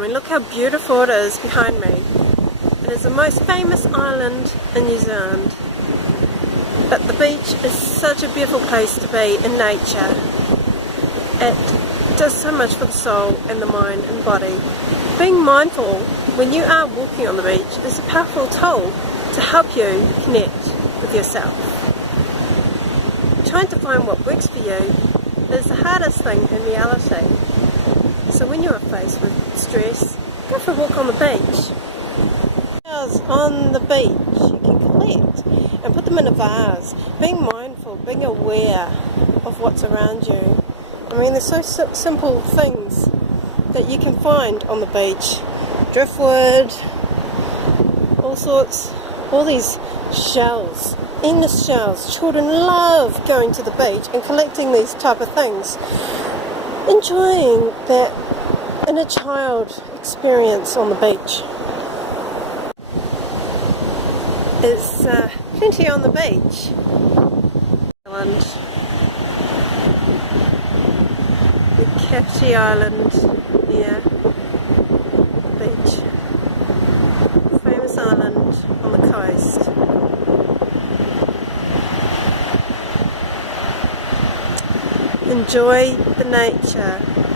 mean, look how beautiful it is behind me. It is the most famous island in New Zealand. But the beach is such a beautiful place to be in nature. It does so much for the soul and the mind and body. Being mindful when you are walking on the beach is a powerful tool to help you connect with yourself. Trying to find what works for you is the hardest thing in reality. So when you are faced with stress, go for a walk on the beach. Flowers on the beach you can collect and put them in a vase. Being mindful, being aware of what's around you. I mean, there's so simple things that you can find on the beach. Driftwood, all sorts, all these shells, endless shells. Children love going to the beach and collecting these type of things. Enjoying that inner child experience on the beach. There's plenty on the beach. Island. The Kapiti Island near the beach. Famous island on the coast. Enjoy the nature.